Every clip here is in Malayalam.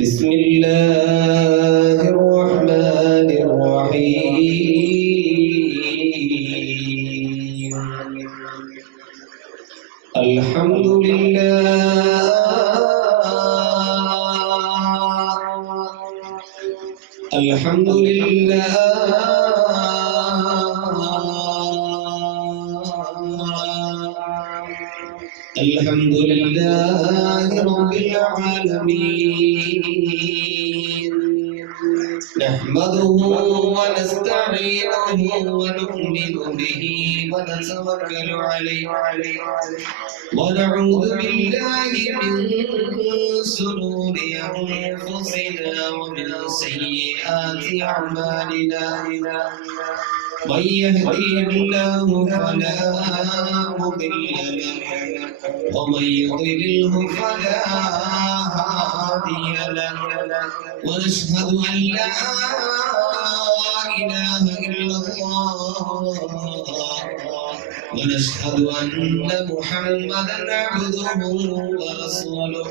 بسم الله الرحمن الرحيم الحمد لله الحمد لله الحمد لله رب العالمين نحمده ونستعينه ونؤمن به ونتوكل عليه ونعوذ بالله من شرور أنفسنا ومن سيئات أعمالنا من يهده الله فلا مضل له ومن يضلله فلا هادي له ونشهد أن لا إله إلا الله ونشهد أن محمدا عبده ورسوله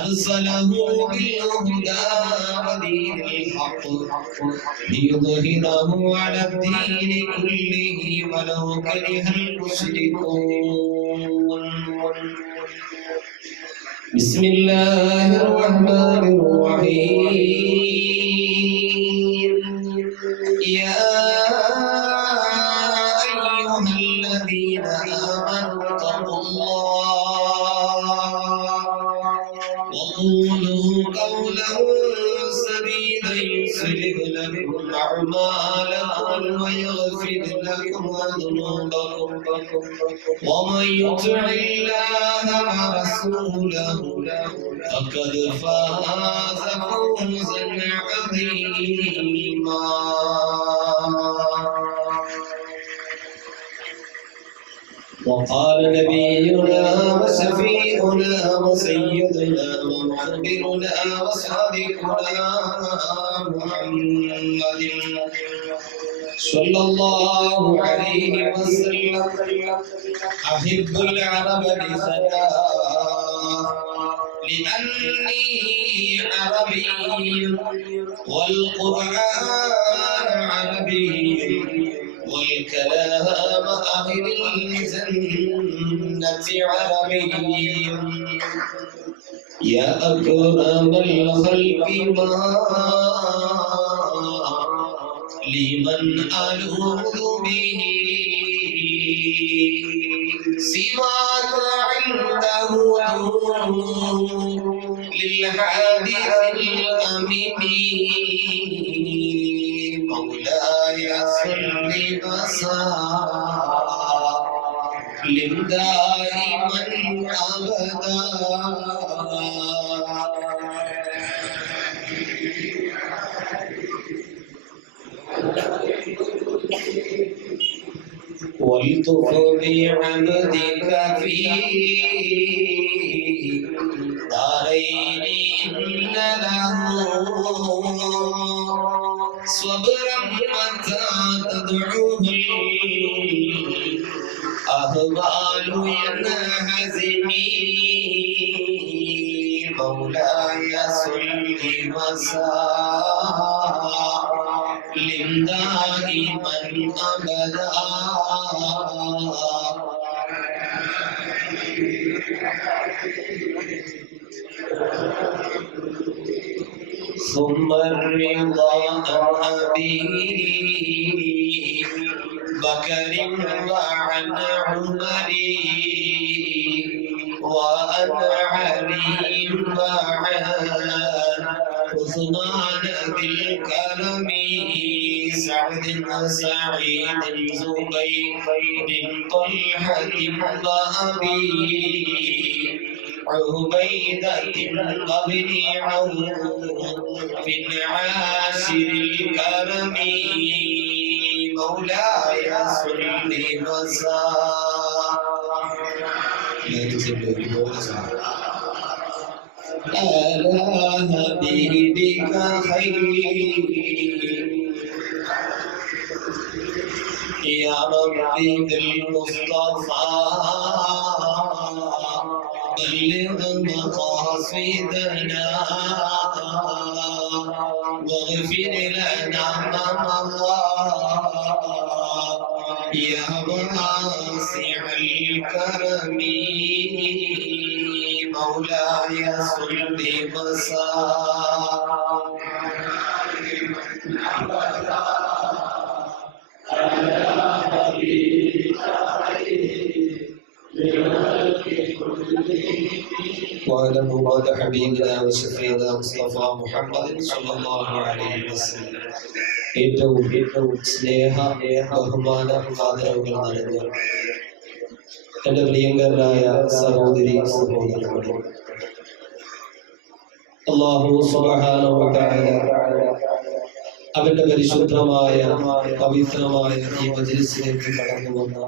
أرسله بالهدى ودين الحق ليظهره على الدين كله ولو كره المشركون بسم الله الرحمن الرحيم يا أيها الذين آمنوا اتقوا الله وقولوا قولا سديدا يصلح لكم أعمالكم ويغفر لكم ذنوبكم ومن يطع الله ورسوله فقد فاز فوزا عظيما وقال نبينا وشفيعنا وسيدنا ومخبرنا وصادقنا محمد صلى الله عليه وسلم أحب العرب بثلاث لأني عربي والقرآن عربي والكلام أهل الجنة عربي يا أكرم الخلق ما لمن ألوذ به سواك عنده للحادث الأمين مولاي صل وسلم دائما أبدا والطف بعبدك في دارين إن له صبرا متى تدعوه الأهوال ينهزمي مولاي صل وسلم دائما أبدا ثم الرضا عن أبي بكر وعن عمر وعن علي وعن عثمان بالكرم سعد سعيد زبير طلحة وأبي عبيدة وابن عوف عاشر الكرم مولاي صل وسلم على حبيبك خير يا ربي بالمصطفى بلغ مقاصدنا واغفر لنا ما مضى يا واسع الكرم مولاي صل وعلى مراد حبيبنا وشفيعنا مصطفى محمد صلى الله عليه وسلم ഏറ്റവും സ്നേഹ ബഹുമാന ആദരവുകൾ നിറഞ്ഞ എന്റെ പ്രിയങ്കരായ സഹോദരി സഹോദരങ്ങളെ, അല്ലാഹു സുബ്ഹാനഹു വ തആല അവന്റെ പരിശുദ്ധമായ പവിത്രമായ ഈ മജ്‌ലിസിലേക്ക് കടന്നു വന്ന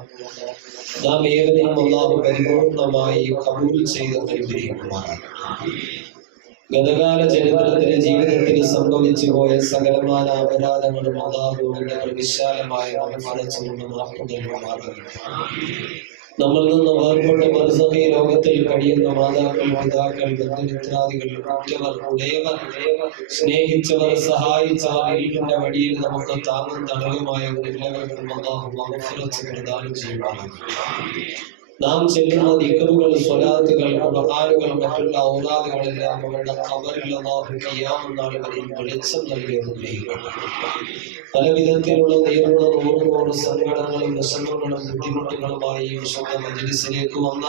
നാം ഏവരെയും അല്ലാഹു പരിപൂർണമായി കബൂൽ ചെയ്ത് അനുഗ്രഹിക്കുമാറാകട്ടെ. ഗതകാല ചരിത്രത്തിലെ ജീവിതത്തിൽ സംഭവിച്ചു പോയ സകലമായ അപരാധങ്ങളും അല്ലാഹുവിന്റെ വിശാലമായ മനസ്സുകൊണ്ട് മാപ്പ് നൽകുമാറാകട്ടെ. നമ്മളിൽ നിന്ന് വേർപെട്ട് ബർസഖി ലോകത്തിൽ കഴിയുന്ന മാതാക്കൾ, പിതാക്കൾ, ബന്ധുമിത്രാദികൾ, ഉറ്റവർ, ഉടയവർ, സ്നേഹിച്ചവർ, സഹായിച്ചവർ, ഇരുളിന്റെ വഴിയിൽ നമുക്ക് താങ്ങും തണലുമായവരെല്ലാവർക്കും അല്ലാഹു മഗ്ഫിറത്ത് പ്രദാനം ചെയ്യുമാറാകട്ടെ. നാം ചെല്ലുന്ന ദിക്റുകൾ, സ്വലാത്തുകൾ, ഖുർആനുകൾ, മറ്റുള്ള ഔറാദുകളെല്ലാം അവരുടെ ഖബറിൽ അല്ലാഹു ഖിയാമത്ത് നാൾ വരെ വെളിച്ചം നൽകി അനുഗ്രഹിക്കട്ടെ. പല വിധത്തിലുള്ള നൂറ് സങ്കടങ്ങളും വിഷമങ്ങളും ബുദ്ധിമുട്ടുകളുമായി വിശുദ്ധ മജ്‌ലിസിലേക്ക് വന്ന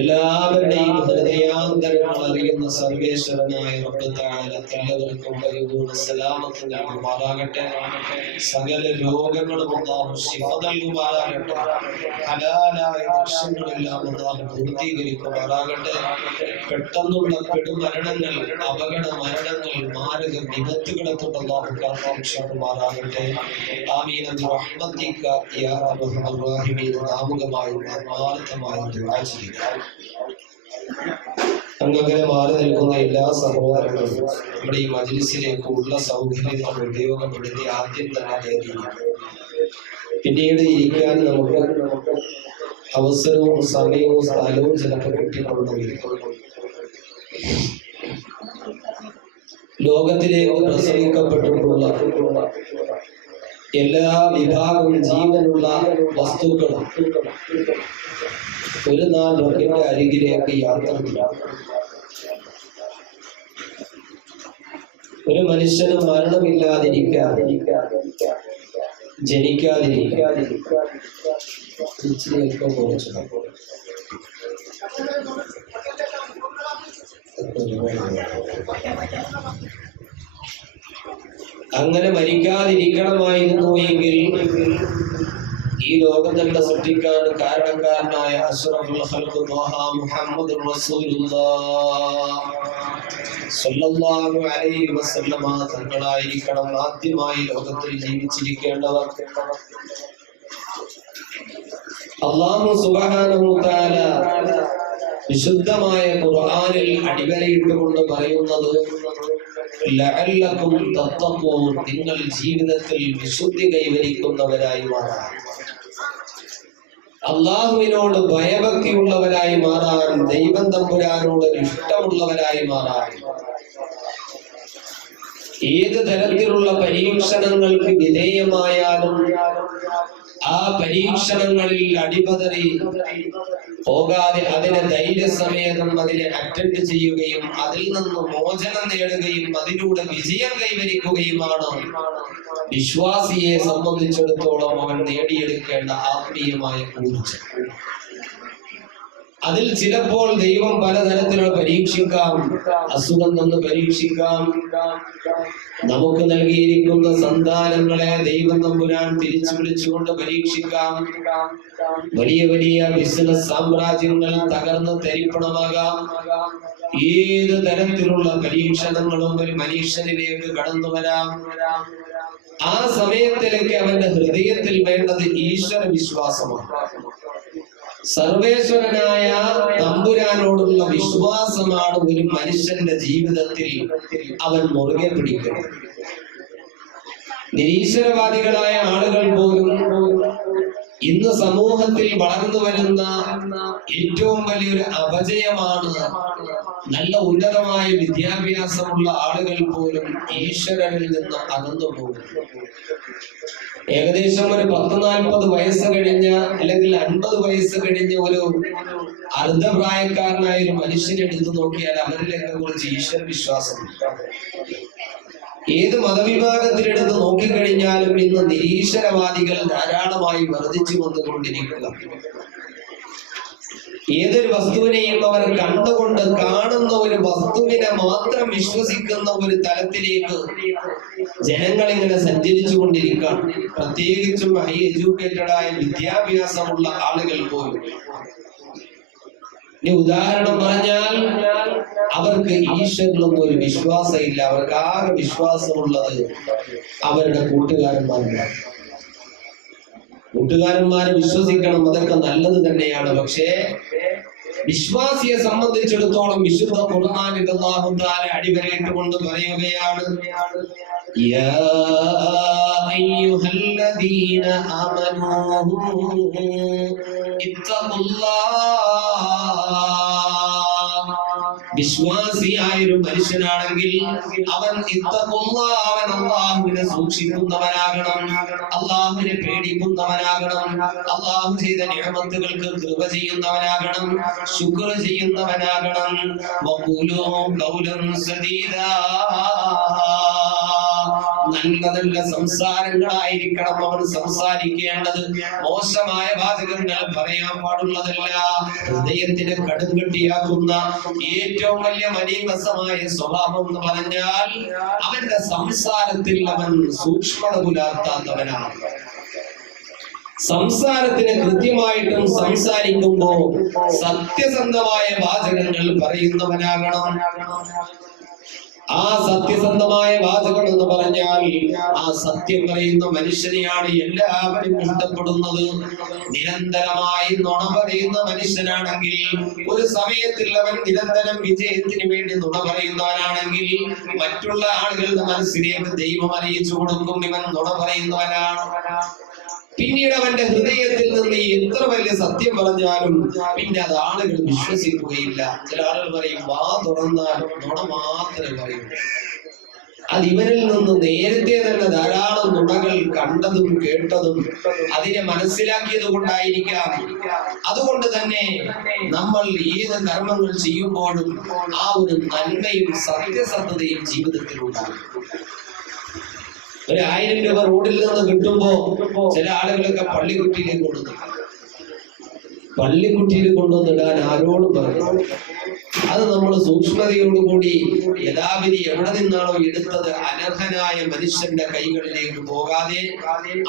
എല്ലാവരുടെയും ഹൃദയാന്തരങ്ങൾ അറിയുന്ന സർവേശ്വരനായ റബ്ബ് തആല എല്ലാവർക്കും പരിപൂർണ്ണ സലാമത്ത് നൽകുമാറാകട്ടെ. സകല രോഗങ്ങളും അല്ലാഹു ശിഫ നൽകുമാറാകട്ടെ. ഹലാലായ ലക്ഷ്യങ്ങളെല്ലാം അല്ലാഹു പൂർത്തീകരിക്കുമാറാകട്ടെ. പെട്ടെന്നുള്ള പെടുമരണങ്ങൾ, അപകട മരണങ്ങൾ, മാരക വിപത്തുകളെ തൊട്ട് അല്ലാഹു കാത്തുരക്ഷിക്കുമാറാകട്ടെ. ആമീൻ ബിറഹ്മതിക യാ അർഹമർ റഹീമീൻ. നാമകമായും ആത്മാർത്ഥമായും ദുആ ചെയ്യുക. അങ്ങനെ മാറി നിൽക്കുന്ന എല്ലാ സഹോദരങ്ങളും നമ്മുടെ ഈ മജ്‌ലിസിലേക്ക് ഉള്ള സൗകര്യങ്ങൾ ഉപയോഗപ്പെടുത്തി ആദ്യം തന്നെ കയറി, പിന്നീട് ഇരിക്കാൻ നമുക്ക് അവസരവും സമയവും സ്ഥലവും ചിലപ്പോൾ കിട്ടിക്കൊണ്ടിരിക്കും. ലോകത്തിലേക്ക് പ്രസവിക്കപ്പെട്ടിട്ടുള്ള എല്ലാ വിഭാഗം ജീവനുള്ള വസ്തുക്കളും ഒരു നാൾ റബ്ബിന്റെ അരികിലേക്ക് യാത്ര ചെയ്യും. ഒരു മനുഷ്യന് മരണമില്ലാതിരിക്കാതെ അങ്ങനെ മരിക്കാതിരിക്കണമായിരുന്നു എങ്കിൽ ഈ ലോകം തന്നെ സൃഷ്ടിക്കാൻ കാരണക്കാരനായ അഷ്റഫുൽ ഖൽഖ് ത്വാഹ മുഹമ്മദുർ റസൂലുള്ളാഹ് സ്വല്ലല്ലാഹു അലൈഹി വസല്ലമ തങ്ങളായിരിക്കണം ആദ്യമായി ലോകത്തിൽ ജീവിച്ചിരിക്കേണ്ടവർ. അല്ലാഹു സുബ്ഹാനഹു വ തആല വിശുദ്ധമായ ഖുർആനിൽ അടിവരയിട്ടുകൊണ്ട് പറയുന്നത് ലഅല്ലകും തത്തഖൂൻ, നിങ്ങൾ ജീവിതത്തിൽ വിശുദ്ധി കൈവരിക്കുന്നവരായി മാറാൻ, അല്ലാഹുവിനോട് ഭയഭക്തിയുള്ളവരായി മാറാൻ, ദൈവം തമ്പുരാനോട് ഇഷ്ടമുള്ളവരായി മാറാൻ, ഏത് തരത്തിലുള്ള പരീക്ഷണങ്ങൾക്ക് വിധേയമായാലും ആ പരീക്ഷണങ്ങളിൽ അടിപതറി പോകാതെ അതിനെ ധൈര്യസമേതം അതിനെ അറ്റൻഡ് ചെയ്യുകയും അതിൽ നിന്ന് മോചനം നേടുകയും അതിലൂടെ വിജയം കൈവരിക്കുകയുമാണ് വിശ്വാസിയെ സംബന്ധിച്ചിടത്തോളം അവൻ നേടിയെടുക്കേണ്ട ആത്മീയമായ ഊർജ്ജം. അതിൽ ചിലപ്പോൾ ദൈവം പലതരത്തിലുള്ള പരീക്ഷിക്കാം, അസുഖം നിന്ന് പരീക്ഷിക്കാം, നമുക്ക് നൽകിയിരിക്കുന്ന സന്താനങ്ങളെ ദൈവം തമ്പുരാൻ തിരിച്ചു വിളിച്ചുകൊണ്ട് പരീക്ഷിക്കാം, വലിയ വലിയ ബിസിനസ് സാമ്രാജ്യങ്ങൾ തകർന്ന് തരിപ്പണമാകാം. ഏത് തരത്തിലുള്ള പരീക്ഷണങ്ങളും ഒരു മനുഷ്യനിലേക്ക് കടന്നു വരാം. ആ സമയത്തിലേക്ക് അവന്റെ ഹൃദയത്തിൽ വേണ്ടത് ഈശ്വര വിശ്വാസമാണ്. സർവേശ്വരനായ തമ്പുരാനോടുള്ള വിശ്വാസമാണ് ഒരു മനുഷ്യന്റെ ജീവിതത്തിൽ അവൻ മുറുകെ പിടിക്കുന്നത്. നിരീശ്വരവാദികളായ ആളുകൾ പോലും ഇന്ന് സമൂഹത്തിൽ വളർന്നു വരുന്ന ഏറ്റവും വലിയൊരു അപജയമാണ് നല്ല ഉന്നതമായ വിദ്യാഭ്യാസമുള്ള ആളുകൾ പോലും ഈശ്വരനിൽ നിന്ന് അകന്നു പോകും. ഏകദേശം ഒരു 10-40 വയസ്സ് കഴിഞ്ഞ അല്ലെങ്കിൽ 50 വയസ്സ് കഴിഞ്ഞ ഒരു അർദ്ധപ്രായക്കാരനായ ഒരു മനുഷ്യനെ എടുത്തു നോക്കിയാൽ അവരിലേക്ക് കുറിച്ച് ഈശ്വര വിശ്വാസം. ഏത് മതവിഭാഗത്തിലെടുത്ത് നോക്കിക്കഴിഞ്ഞാലും ഇന്ന് നിരീശ്വരവാദികൾ ധാരാളമായി വർദ്ധിച്ചു വന്നുകൊണ്ടിരിക്കുക. ഏതൊരു വസ്തുവിനെയും അവർ കണ്ടുകൊണ്ട് കാണുന്ന ഒരു വസ്തുവിനെ മാത്രം വിശ്വസിക്കുന്ന ഒരു തലത്തിലേക്ക് ജനങ്ങൾ ഇങ്ങനെ സഞ്ചരിച്ചു കൊണ്ടിരിക്കുകയാണ്. പ്രത്യേകിച്ചും ഹൈ എഡ്യൂക്കേറ്റഡ് ആയ വിദ്യാഭ്യാസമുള്ള ആളുകൾ പോലും. ഉദാഹരണം പറഞ്ഞാൽ അവർക്ക് ഈശ്വരനൊന്നും ഒരു വിശ്വാസമില്ല. അവർക്ക് ആകെ വിശ്വാസമുള്ളത് അവരുടെ കൂട്ടുകാരന്മാരാണ്. കൂട്ടുകാരന്മാരെ വിശ്വസിക്കണം, അതൊക്കെ നല്ലത് തന്നെയാണ്. പക്ഷേ വിശ്വാസിയെ സംബന്ധിച്ചിടത്തോളം വിശുദ്ധ ഖുർആനിൽ അല്ലാഹു തആല അടിവരയിട്ടുകൊണ്ട് പറയുകയാണ്, യാ അയ്യുഹല്ലദീന ആമനൂ ഇത്തഖുല്ലാഹ്. വിശ്വാസിയായ ഒരു മനുഷ്യനാണെങ്കിൽ അവൻ അവൻ അല്ലാഹുവിനെ സൂക്ഷിക്കുന്നവനാകണം, അല്ലാഹുവിനെ പേടിക്കുന്നവനാകണം, അല്ലാഹു ചെയ്ത നിഅമത്തുകൾക്ക് കൃപ ചെയ്യുന്നവനാകണം, ശുക്ർ ചെയ്യുന്നവനാകണം. വഖൂലൂ ഖൗലൻ സദീദാ. നല്ല നല്ല സംസാരങ്ങളായിരിക്കണം അവൻ സംസാരിക്കേണ്ടത്. മോശമായ വാചകങ്ങൾ പറയാൻ പാടുള്ളതല്ല. ഹൃദയത്തിന് കടുംകെട്ടിയാക്കുന്ന ഏറ്റവും വലിയ മലീമസമായ സ്വഭാവം എന്ന് പറഞ്ഞാൽ അവന്റെ സംസാരത്തിൽ അവൻ സൂക്ഷ്മത പുലർത്താത്തവനാണ്. സംസാരത്തിന് കൃത്യമായിട്ടും സംസാരിക്കുമ്പോ സത്യസന്ധമായ വാചകങ്ങൾ പറയുന്നവനാകണം. ആ സത്യസന്ധമായ വാചകം എന്ന് പറഞ്ഞാൽ ആ സത്യം പറയുന്ന മനുഷ്യനെയാണ് എല്ലാവരും ഇഷ്ടപ്പെടുന്നത്. നിരന്തരമായി നുണ പറയുന്ന മനുഷ്യനാണെങ്കിൽ, ഒരു സമയത്തിൽ അവൻ നിരന്തരം വിജയത്തിന് വേണ്ടി നുണ പറയുന്നവനാണെങ്കിൽ മറ്റുള്ള ആളുകളുടെ മനസ്സിലേക്ക് ദൈവം അറിയിച്ചു കൊടുക്കും ഇവൻ നുണ പറയുന്നവനാണ്. പിന്നീട് അവന്റെ ഹൃദയത്തിൽ നിന്ന് എത്ര വലിയ സത്യം പറഞ്ഞാലും പിന്നെ അത് ആളുകൾ വിശ്വസിക്കുകയില്ല. ചില ആളുകൾ പറയും വാ തുറന്നാൽ നുണ മാത്രമേ പറയൂ. അത് ഇവരിൽ നിന്ന് നേരത്തെ തന്നെ ധാരാളം നുണകൾ കണ്ടതും കേട്ടതും അതിനെ മനസ്സിലാക്കിയത് കൊണ്ടായിരിക്കാം. അതുകൊണ്ട് തന്നെ നമ്മൾ ഏത് കർമ്മങ്ങൾ ചെയ്യുമ്പോഴും ആ ഒരു നന്മയും സത്യസന്ധതയും ജീവിതത്തിൽ ഉണ്ടാകും. ഒരു 1000 രൂപ റോഡിൽ നിന്ന് കിട്ടുമ്പോ ചില ആളുകളൊക്കെ പള്ളിക്കുട്ടിയിലേക്ക് കൊണ്ടുവന്നു. പള്ളിക്കുട്ടിയിൽ കൊണ്ടുവന്നിടാൻ ആരോടും പറഞ്ഞു. അത് നമ്മൾ സൂക്ഷ്മതയോടുകൂടി യഥാവിധി എവിടെ നിന്നാണോ എടുത്തത് അനർഹനായ മനുഷ്യന്റെ കൈകളിലേക്ക് പോകാതെ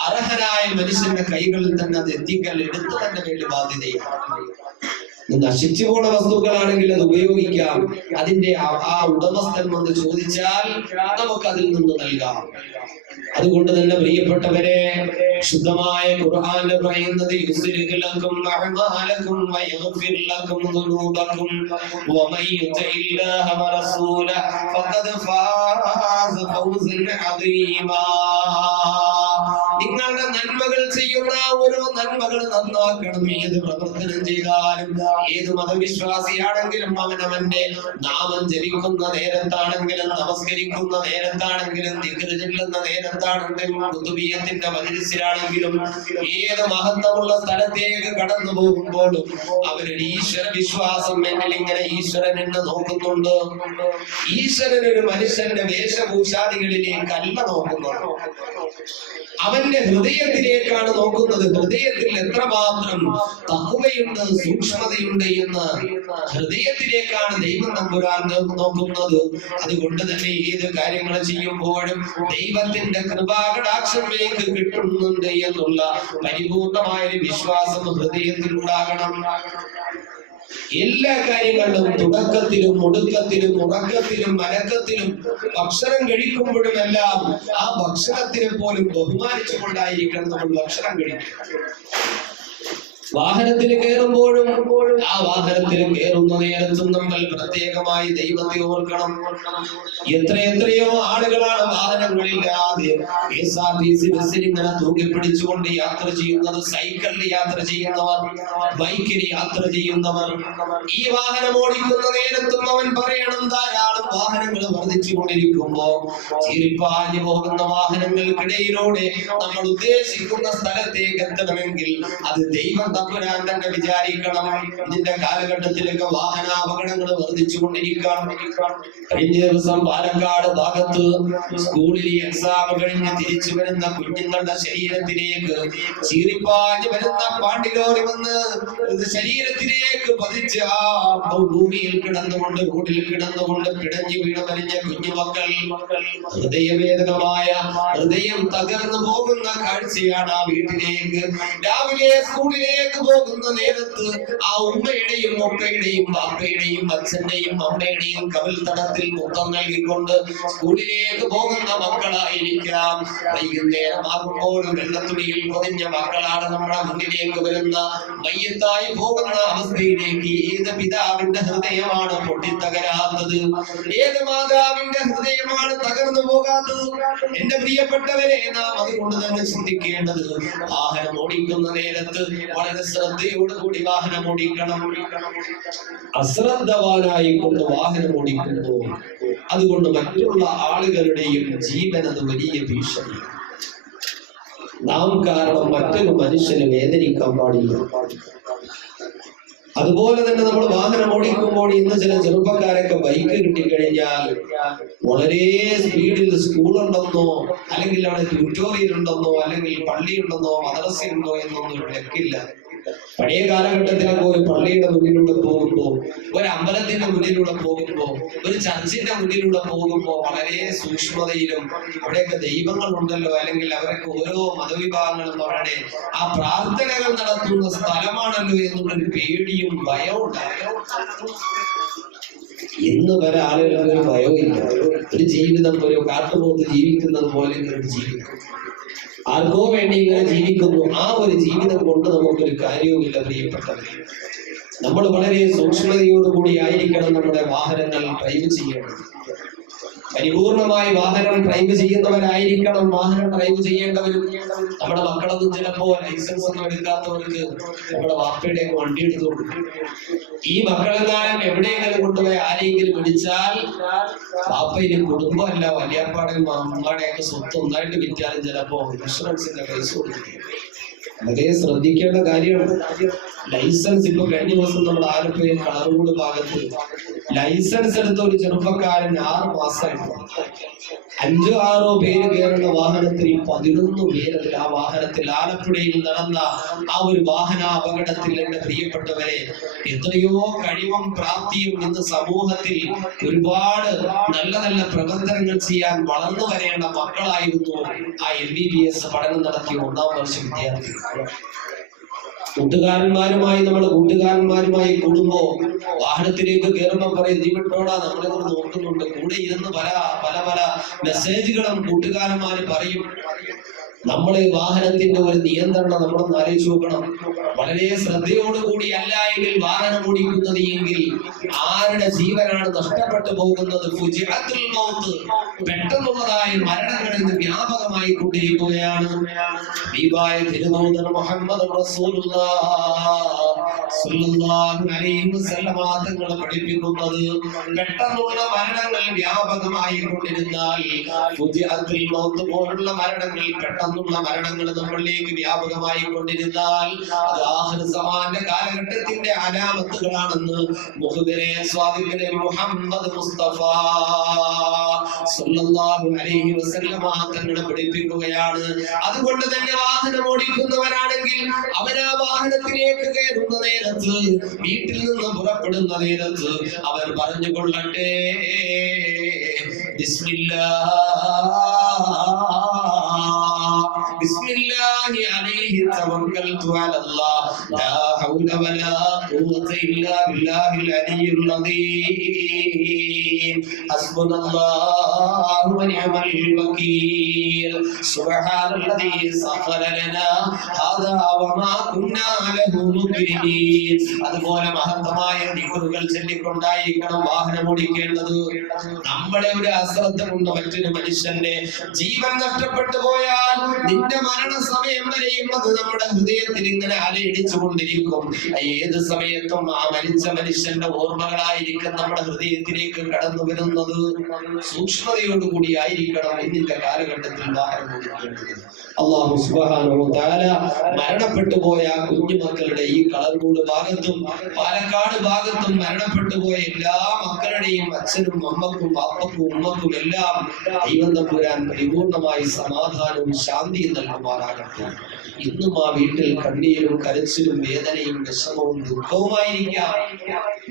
അർഹനായ മനുഷ്യന്റെ കൈകളിൽ തന്നെ അത് എത്തിക്കൽ എടുത്തു തന്നെ വേണ്ടി ബാധ്യതയാണ്. നശിച്ചു പോണ വസ്തുക്കളാണെങ്കിൽ അത് ഉപയോഗിക്കാം. അതിന്റെ ആ ഉടമസ്ഥൻ വന്ന് ചോദിച്ചാൽ നമുക്ക് അതിൽ നിന്ന് നൽകാം. അതുകൊണ്ട് തന്നെ പ്രിയപ്പെട്ടവരെ, ശുദ്ധമായ ഖുർആൻ പറയുന്നത് യുസ്ലിഹു ലക്കും അഅമാലക്കും വയഗ്ഫിർ ലക്കും ദുനൂബക്കും വമൻ യുതിഇല്ലാഹ വറസൂലഹു ഫഖദ് ഫാസ ഫൗസൻ അദീമാ. നിങ്ങളുടെ നന്മകൾ ചെയ്യുന്ന ഓരോ നന്മകൾ നന്നാക്കണം. ഏത് പ്രവർത്തനം ചെയ്താലും, ഏത് മതവിശ്വാസിയാണെങ്കിലും അവനവന്റെ നാമം ജപിക്കുന്ന നേരത്താണെങ്കിലും, നമസ്കരിക്കുന്ന നേരത്താണെങ്കിലും, ദിക്ർ ചൊല്ലുന്ന നേരത്താണെങ്കിലും, ഖുതുബിയത്തിന്റെ മജ്‌ലിസിലാണെങ്കിലും, ഏത് മഹത്വമുള്ള സ്ഥലത്തേക്ക് കടന്നു പോകുമ്പോഴും അവരൊരു ഈശ്വര വിശ്വാസം എന്നിൽ ഇങ്ങനെ ഈശ്വരൻ എന്നെ നോക്കുന്നുണ്ട്. ഈശ്വരൻ ഒരു മനുഷ്യന്റെ വേഷഭൂഷാദികളിലേക്കല്ല നോക്കുന്നുണ്ട്, അവന്റെ ഹൃദയത്തിലേക്കാണ് നോക്കുന്നത്. ഹൃദയത്തിൽ എത്രമാത്രം തഖ്വയുണ്ട്, സൂക്ഷ്മതയുണ്ട് എന്ന് ഹൃദയത്തിലേക്കാണ് ദൈവം തമ്പുരാൻ നോക്കുന്നത്. അതുകൊണ്ട് തന്നെ ഏത് കാര്യങ്ങൾ ചെയ്യുമ്പോഴും ദൈവത്തിന്റെ കൃപാകടാക്ഷത്തിലേക്ക് കിട്ടുന്നുണ്ട് എന്നുള്ള പരിപൂർണമായ ഒരു വിശ്വാസം ഹൃദയത്തിൽ ഉണ്ടാകണം. എല്ലാ കാര്യങ്ങളിലും തുടക്കത്തിലും ഒടുക്കത്തിലും ഉറക്കത്തിലും മലക്കത്തിലും ഭക്ഷണം കഴിക്കുമ്പോഴുമെല്ലാം ആ ഭക്ഷണത്തിനെ പോലും ബഹുമാനിച്ചുകൊണ്ടായിരിക്കണം നമ്മൾ ഭക്ഷണം കഴിക്കുക. വാഹനത്തിൽ കയറുമ്പോഴും ആ വാഹനത്തിൽ കയറുന്ന നേരത്തും നമ്മൾ പ്രത്യേകമായി ദൈവത്തെ ഓർക്കണം. എത്രയോ ആളുകളാണ് വാഹനങ്ങളില്ലാതെ KSRTC ബസ്സിൽ ഇങ്ങനെ തൂക്കിപ്പിടിച്ചുകൊണ്ട് യാത്ര ചെയ്യുന്നത്. സൈക്കിളിൽ യാത്ര ചെയ്യുന്നവർ, ബൈക്കിൽ യാത്ര ചെയ്യുന്നവർ. ഈ വാഹനം ഓടിക്കുന്ന നേരത്തും അവൻ പറയണം, ധാരാളം വാഹനങ്ങൾ വർദ്ധിച്ചുകൊണ്ടിരിക്കുമ്പോ ചീറിപ്പാഞ്ഞു പോകുന്ന വാഹനങ്ങൾക്കിടയിലൂടെ നമ്മൾ ഉദ്ദേശിക്കുന്ന സ്ഥലത്തേക്ക് എത്തണമെങ്കിൽ അത് ദൈവം തമ്പുരാൻ തന്നെ വിചാരിക്കണം. ഇതിന്റെ കാലഘട്ടത്തിലൊക്കെ വാഹനാപകടങ്ങൾ വർദ്ധിച്ചുകൊണ്ടിരിക്കുകയാണ്. കഴിഞ്ഞ ദിവസം പാലക്കാട് ഭാഗത്ത് സ്കൂളിൽ എക്സാം കഴിഞ്ഞ് തിരിച്ചു വരുന്ന കുഞ്ഞുങ്ങളുടെ ശരീരത്തിലേക്ക് ചീറിപ്പാഞ്ഞ് വരുന്ന പാണ്ടിലോറി വന്ന് ശരീരത്തിലേക്ക് പതിച്ച് ആ ഭൂമിയിൽ കിടന്നുകൊണ്ട്, റോഡിൽ കിടന്നുകൊണ്ട് പിടഞ്ഞു വീണ മരിഞ്ഞ കുഞ്ഞുമക്കൾ. ഹൃദയവേദനമായ, ഹൃദയം തകർന്നു പോകുന്ന കാഴ്ചയാണ്. ആ വീട്ടിലേക്ക് രാവിലെ സ്കൂളിലേക്ക് പോകുന്ന നേരത്ത് ആ ഉമ്മയുടെയും ഒപ്പയുടെയും ബാപ്പയുടെയും അച്ഛന്റെയും അമ്മയുടെയും കവിൾത്തടത്തിൽ മുത്തം നൽകിക്കൊണ്ട് സ്കൂളിലേക്ക് പോകുന്ന മക്കളായിരിക്കാം. വൈകുന്നേരമാകുമ്പോൾ വെള്ളത്തുണിയിൽ പൊതിഞ്ഞ മക്കളാണ് നമ്മുടെ മുന്നിലേക്ക് വരുന്ന. മയ്യത്തായി പോകുന്ന അവസ്ഥയിലേക്ക് ഏത് പിതാവിന്റെ ഹൃദയമാണ് പൊട്ടിത്തകരാത്തത്? ഏത് മാതാവിന്റെ ഹൃദയമാണ് തകർന്നു പോകാത്തത്? എന്റെ പ്രിയപ്പെട്ടവരെ, നാം അതുകൊണ്ട് തന്നെ ചിന്തിക്കേണ്ടത്, വാഹനം ഓടിക്കുന്ന നേരത്ത് വളരെ ശ്രദ്ധയോടുകൂടി വാഹനം ഓടിക്കണം. അശ്രദ്ധവാനായി കൊണ്ട് വാഹനം ഓടിക്കുന്നു, അതുകൊണ്ട് മറ്റുള്ള ആളുകളുടെയും ജീവൻ അത് വലിയ ഭീഷണി. നാം കാരണം മറ്റൊരു മനുഷ്യന് വേദനിക്കാൻ പാടില്ല. അതുപോലെ തന്നെ നമ്മൾ വാഹനം ഓടിക്കുമ്പോൾ ഇന്ന് ചില ചെറുപ്പക്കാരൊക്കെ ബൈക്ക് കിട്ടിക്കഴിഞ്ഞാൽ വളരെ സ്പീഡിൽ സ്കൂളുണ്ടെന്നോ അല്ലെങ്കിൽ അവിടെ ട്യൂട്ടോറിയൽ ഉണ്ടെന്നോ അല്ലെങ്കിൽ പള്ളി ഉണ്ടെന്നോ മദ്രസ ഉണ്ടോ എന്നൊന്നും ലക്കില്ല. പഴയ കാലഘട്ടത്തിലൊക്കെ ഒരു പള്ളിയുടെ മുന്നിലൂടെ പോകുമ്പോ, ഒരു അമ്പലത്തിന്റെ മുന്നിലൂടെ പോകുമ്പോ, ഒരു ചർച്ചിന്റെ മുന്നിലൂടെ പോകുമ്പോ വളരെ സൂക്ഷ്മതയിലും, അവിടെയൊക്കെ ദൈവങ്ങൾ ഉണ്ടല്ലോ, അല്ലെങ്കിൽ അവരൊക്കെ ഓരോ മതവിഭാഗങ്ങളും അവരുടെ ആ പ്രാർത്ഥനകൾ നടത്തുന്ന സ്ഥലമാണല്ലോ എന്നുള്ളൊരു പേടിയും ഭയവും ഉണ്ടായോ. ഇന്ന് പല ആളുകൾക്ക് ഒരു ഭയവും ഇല്ല. ഒരു ജീവിതം ഒരു കാട്ടുപോത്ത് ജീവിക്കുന്നത് പോലെ ഒരു ജീവിതം, ആർക്കോ വേണ്ടി ഇങ്ങനെ ജീവിക്കുന്നു. ആ ഒരു ജീവിതം കൊണ്ട് നമുക്കൊരു കാര്യവുമില്ല പ്രിയപ്പെട്ടവരെ. നമ്മൾ വളരെ സൂക്ഷ്മതയോടുകൂടി ആയിരിക്കണം നമ്മുടെ വാഹനങ്ങൾ ഡ്രൈവ് ചെയ്യേണ്ടത്. പരിപൂർണമായി വാഹനം ഡ്രൈവ് ചെയ്യുന്നവരായിരിക്കണം വാഹനം ഡ്രൈവ് ചെയ്യേണ്ടവരും. നമ്മുടെ മക്കളൊന്നും ചിലപ്പോ ലൈസൻസ് ഒന്നും എടുക്കാത്തവർക്ക് നമ്മുടെ വാപ്പയുടെ വണ്ടി എടുത്തു കൊടുക്കും. ഈ മക്കളെങ്ങാനും എവിടെയെങ്കിലും കൊണ്ടുപോയി ആരെങ്കിലും വിളിച്ചാൽ വാപ്പയിലും കുടുംബമല്ല വലിയപ്പാടെയും അമ്മയുടെയൊക്കെ സ്വത്ത് ഒന്നായിട്ട് വിറ്റാലും ചിലപ്പോ ഇൻഷുറൻസിന്റെ പൈസ കൊടുക്കും. വളരെ ശ്രദ്ധിക്കേണ്ട കാര്യമാണ്. ലൈസൻസ് ഇപ്പൊ കഴിഞ്ഞ ദിവസം നമ്മുടെ ആലപ്പുഴയിൽ കളറുകൂട് ഭാഗത്ത് ലൈസൻസ് എടുത്ത ഒരു ചെറുപ്പക്കാരൻ 6 മാസമായിട്ട് 5-6 പേര് കയറുന്ന വാഹനത്തിൽ 11 പേരതിൽ ആ വാഹനത്തിൽ ആലപ്പുഴയിൽ നടന്ന ആ ഒരു വാഹന അപകടത്തിൽ എന്റെ പ്രിയപ്പെട്ടവരെ, എത്രയോ കഴിവും പ്രാപ്തിയും ഇന്ന് സമൂഹത്തിൽ ഒരുപാട് നല്ല നല്ല പ്രബന്ധനങ്ങൾ ചെയ്യാൻ വളർന്നു വരേണ്ട മക്കളായിരുന്നു ആ MBBS പഠനം നടത്തിയ 1ാം വർഷ വിദ്യാർത്ഥി. കൂട്ടുകാരന്മാരുമായി കൂടുമ്പോ വാഹനത്തിലേക്ക് കയറുമ്പോ പറയും, നീ വിട്ടോടാ, നമ്മളിത് നോക്കുന്നുണ്ട്. കൂടെ ഇരുന്ന് പല മെസ്സേജുകളും കൂട്ടുകാരന്മാര് പറയും. നമ്മള് വാഹനത്തിന്റെ ഒരു നിയന്ത്രണം നമ്മളൊന്ന് ആലോചിച്ച് നോക്കണം. വളരെ ശ്രദ്ധയോടുകൂടി അല്ല എങ്കിൽ വാഹനം ഓടിക്കുന്നത് എങ്കിൽ ആരുടെ ജീവനാണ് നഷ്ടപ്പെട്ടു പോകുന്നത്? ഫുജിഅത്തുൽ മൗത്ത്, പെട്ടെന്നുള്ളതായ മരണങ്ങൾ ഇന്ന് വ്യാപകമായി കൊണ്ടിരിക്കുകയാണ്. ഹബീബായ തിരുദൂതർ മുഹമ്മദ് റസൂലുള്ളാഹി സ്വല്ലല്ലാഹു അലൈഹി വസല്ലം തങ്ങൾ പഠിപ്പിക്കുന്നത്, പെട്ടെന്നുള്ള മരണങ്ങൾ വ്യാപകമായി കൊണ്ടിരുന്നാൽ, ഫുജിഅത്തുൽ മൗത്ത് പോലുള്ള മരണങ്ങൾ, പെട്ടെന്നുള്ള മരണങ്ങൾ നമ്മളിലേക്ക് വ്യാപകമായി കൊണ്ടിരുന്നാൽ അത് ആഖിർ സമാന്റെ കാലഘട്ടത്തിന്റെ അലാമത്തുകളാണെന്ന് മുഹമ്മദ് സ്വാദിഖ് മുഹമ്മദ് മുസ്തഫ സ്വല്ലല്ലാഹു അലൈഹി വസല്ലം തങ്ങൾ പഠിപ്പിക്കുകയാണ്. അതുകൊണ്ട് തന്നെ വാഹനം ഓടിക്കുന്നവരാണെങ്കിൽ അവർ ആ വാഹനത്തിലേക്ക് കയറുന്ന നേരത്ത്, വീട്ടിൽ നിന്ന് പുറപ്പെടുന്ന നേരത്ത് അവർ പറഞ്ഞുകൊള്ളട്ടെ, ബിസ്മില്ലാഹ് ബിസ്മില്ലാഹി അലൈഹി തവക്കൽതു അലല്ലാഹ് ലാ ഹൗല വലാ ഖുവത ഇല്ലാ ബില്ലാഹിൽ അലിയ്യുൽ അദീം ഹസ്ബുനല്ലാഹു വനിഅമൽ വകീൽ സുബ്ഹാനല്ലദീ സഖറ ലനാ ഹാദാ വമാ കുന്നാ ലഹു മുഖ്രിനീൻ. അതുപോലെ മഹത്തമായ ദിക്റുകൾ ചൊല്ലിക്കൊണ്ടായിരിക്കണം വാഹനം ഓടിക്കേണ്ടത്. നമ്മുടെ ഒരു അശ്രദ്ധ കൊണ്ട് മറ്റൊരു മനുഷ്യന്റെ ജീവൻ നഷ്ടപ്പെട്ടു പോയാൽ നിന്റെ മരണസമയം വരെയും അത് നമ്മുടെ ഹൃദയത്തിൽ ഇങ്ങനെ അലയടിച്ചുകൊണ്ടിരിക്കും. ഏത് സമയത്തും ആ മരിച്ച മനുഷ്യന്റെ ഓർമ്മകളായിരിക്കും നമ്മുടെ ഹൃദയത്തിലേക്ക് കടന്നു വരുന്നത്. സൂക്ഷ്മതയോടുകൂടി ആയിരിക്കണം ഇന്നത്തെ കാലഘട്ടത്തിൽ വാഹനം ഓടിക്കേണ്ടത്. അല്ലാഹു സുബ്ഹാനഹു വ തആല മരണപ്പെട്ടു പോയ കുഞ്ഞുമക്കളുടെ ഈ കളർകോട് ഭാഗത്തും പാലക്കാട് ഭാഗത്തും മരണപ്പെട്ടു പോയ എല്ലാ മക്കളുടെയും അച്ഛനും അമ്മക്കും പാപ്പക്കും ഉമ്മക്കും എല്ലാം ദൈവം തമ്പുരാൻ പരിപൂർണമായി സമാധാനവും ശാന്തിയും നൽകുമാറാകട്ടെ. ഇന്നും ആ വീട്ടിൽ കണ്ണീരും കരച്ചിലും വേദനയും വിഷമവും ദുഃഖവുമായിരിക്കാം.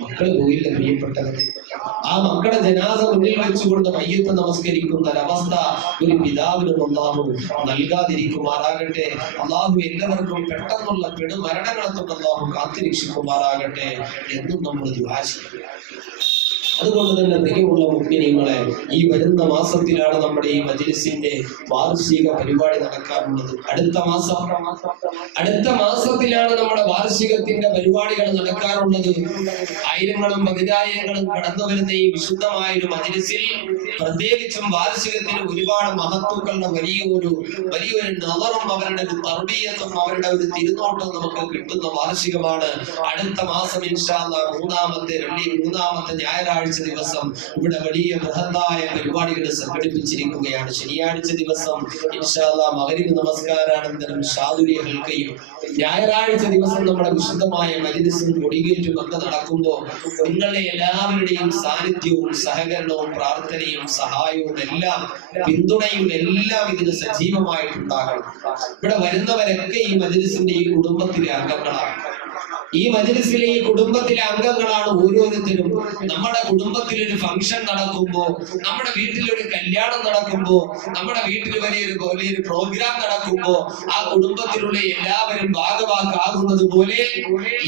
മക്കൾ പോയില്ല പ്രിയപ്പെട്ടവരെ. ആ മക്കളുടെ ജനാസ മുന്നിൽ വെച്ചുകൊണ്ട് മയ്യത്ത് നമസ്കരിക്കുന്ന ഒരവസ്ഥ ഒരു പിതാവിനും അല്ലാഹു നൽകാതിരിക്കുമാറാകട്ടെ. അല്ലാഹു എല്ലാവർക്കും പെട്ടെന്നുള്ള പെടുമരണങ്ങളെ തൊട്ട് അല്ലാഹു കാത്തിരക്ഷിക്കുമാറാകട്ടെ എന്നും നമ്മൾ ദുആ ചെയ്യും. അതുകൊണ്ട് തന്നെ പ്രിയമുള്ള മുഅ്മിനീങ്ങളെ, ഈ വരുന്ന മാസത്തിലാണ് നമ്മുടെ ഈ മജ്‌ലിസിന്റെ വാർഷിക പരിപാടി നടക്കാറുള്ളത്. അടുത്ത മാസത്തിലാണ് നമ്മുടെ വാർഷികത്തിന്റെ പരിപാടികൾ നടക്കാറുള്ളത്. ആയിരങ്ങളും പതിനായിരങ്ങളും കടന്നു വരുന്ന ഈ വിശുദ്ധമായ ഒരു മജ്‌ലിസിൽ പ്രത്യേകിച്ചും വാർഷികത്തിന് ഒരുപാട് മഹത്വക്കളുടെ വലിയൊരു നളറും അവരുടെ ഒരു തർബീയത്തും അവരുടെ ഒരു തിരുനോട്ടവും നമുക്ക് കിട്ടുന്ന വാർഷികമാണ്. അടുത്ത മാസം ഇൻഷാ അല്ലാഹ് മൂന്നാമത്തെ ഞായറാഴ്ച ദിവസം ഇവിടെ വലിയ ബൃഹത്തായ പരിപാടികൾ സംഘടിപ്പിച്ചിരിക്കുകയാണ്. ശനിയാഴ്ച ദിവസം ഇൻഷാ അല്ലാഹ് മഗ്‌രിബ് നമസ്കാരാനന്തരം ഷാദുലിയ ഹൽക്കയും, ഞായറാഴ്ച ദിവസം നമ്മുടെ വിശുദ്ധമായ മജ്‌ലിസും കൊടികേറ്റും ഒക്കെ നടക്കുമ്പോൾ നിങ്ങളുടെ എല്ലാവരുടെയും സാന്നിധ്യവും സഹകരണവും പ്രാർത്ഥനയും സഹായവും എല്ലാം പിന്തുണയും എല്ലാം ഇതിന് സജീവമായിട്ടുണ്ടാകണം. ഇവിടെ വരുന്നവരൊക്കെ ഈ മജ്‌ലിസിന്റെ ഈ കുടുംബത്തിലെ അംഗങ്ങളാണ്. ഈ മജ്‌ലിസിലെ ഈ കുടുംബത്തിലെ അംഗങ്ങളാണ് ഓരോരുത്തരും. നമ്മുടെ കുടുംബത്തിൽ ഒരു ഫംഗ്ഷൻ നടക്കുമ്പോ, നമ്മുടെ വീട്ടിലൊരു കല്യാണം നടക്കുമ്പോ, നമ്മുടെ വീട്ടിൽ വലിയൊരു പ്രോഗ്രാം നടക്കുമ്പോ ആ കുടുംബത്തിലുള്ള എല്ലാവരും ഭാഗവാക്കാകുന്നത് പോലെ